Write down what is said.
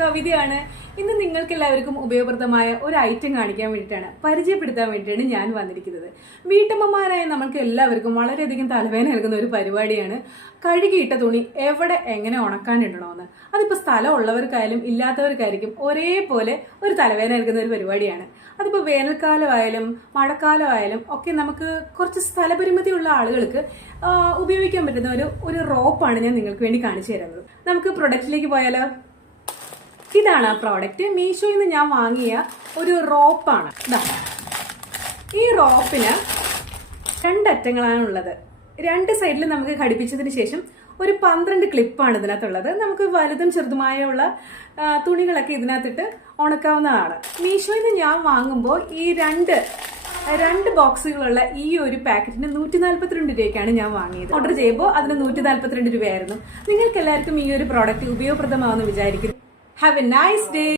കവിതയാണ്. ഇന്ന് നിങ്ങൾക്ക് എല്ലാവർക്കും ഉപയോഗപ്രദമായ ഒരു ഐറ്റം കാണിക്കാൻ വേണ്ടിയിട്ടാണ്, പരിചയപ്പെടുത്താൻ വേണ്ടിയിട്ടാണ് ഞാൻ വന്നിരിക്കുന്നത്. വീട്ടമ്മമാരായ നമ്മൾക്ക് എല്ലാവർക്കും വളരെയധികം തലവേദന നൽകുന്ന ഒരു പരിപാടിയാണ് കഴുകിയിട്ട തുണി എവിടെ എങ്ങനെ ഉണക്കാനിടണമെന്ന്. അതിപ്പോൾ സ്ഥലം ഉള്ളവർക്കായാലും ഇല്ലാത്തവർക്കായിരിക്കും ഒരേപോലെ ഒരു തലവേദന നൽകുന്ന ഒരു പരിപാടിയാണ്. അതിപ്പോൾ വേനൽക്കാലമായാലും മഴക്കാലമായാലും ഒക്കെ നമുക്ക് കുറച്ച് സ്ഥലപരിമിതിയുള്ള ആളുകൾക്ക് ഉപയോഗിക്കാൻ പറ്റുന്ന ഒരു റോപ്പാണ് ഞാൻ നിങ്ങൾക്ക് വേണ്ടി കാണിച്ചു തരുന്നത്. നമുക്ക് പ്രൊഡക്റ്റിലേക്ക് പോയാലോ? ഇതാണ് ആ പ്രോഡക്റ്റ്. മീഷോയിൽ നിന്ന് ഞാൻ വാങ്ങിയ ഒരു റോപ്പാണ്. ഈ റോപ്പിന് രണ്ടറ്റങ്ങളാണുള്ളത്. രണ്ട് സൈഡിലും നമുക്ക് ഘടിപ്പിച്ചതിന് ശേഷം ഒരു 12 ക്ലിപ്പാണ് ഇതിനകത്തുള്ളത്. നമുക്ക് വലുതും ചെറുതുമായുള്ള തുണികളൊക്കെ ഇതിനകത്തിട്ട് ഉണക്കാവുന്നതാണ്. മീഷോയിൽ നിന്ന് ഞാൻ വാങ്ങുമ്പോൾ ഈ രണ്ട് ബോക്സുകളുള്ള ഈ ഒരു പാക്കറ്റിന് 142 രൂപയ്ക്കാണ് ഞാൻ വാങ്ങിയത്. ഓർഡർ ചെയ്യുമ്പോൾ അതിന് 142 രൂപയായിരുന്നു. നിങ്ങൾക്ക് എല്ലാവർക്കും ഈ ഒരു പ്രോഡക്റ്റ് ഉപയോഗപ്രദമാവുമെന്ന് വിചാരിക്കുന്നു. Have A nice day.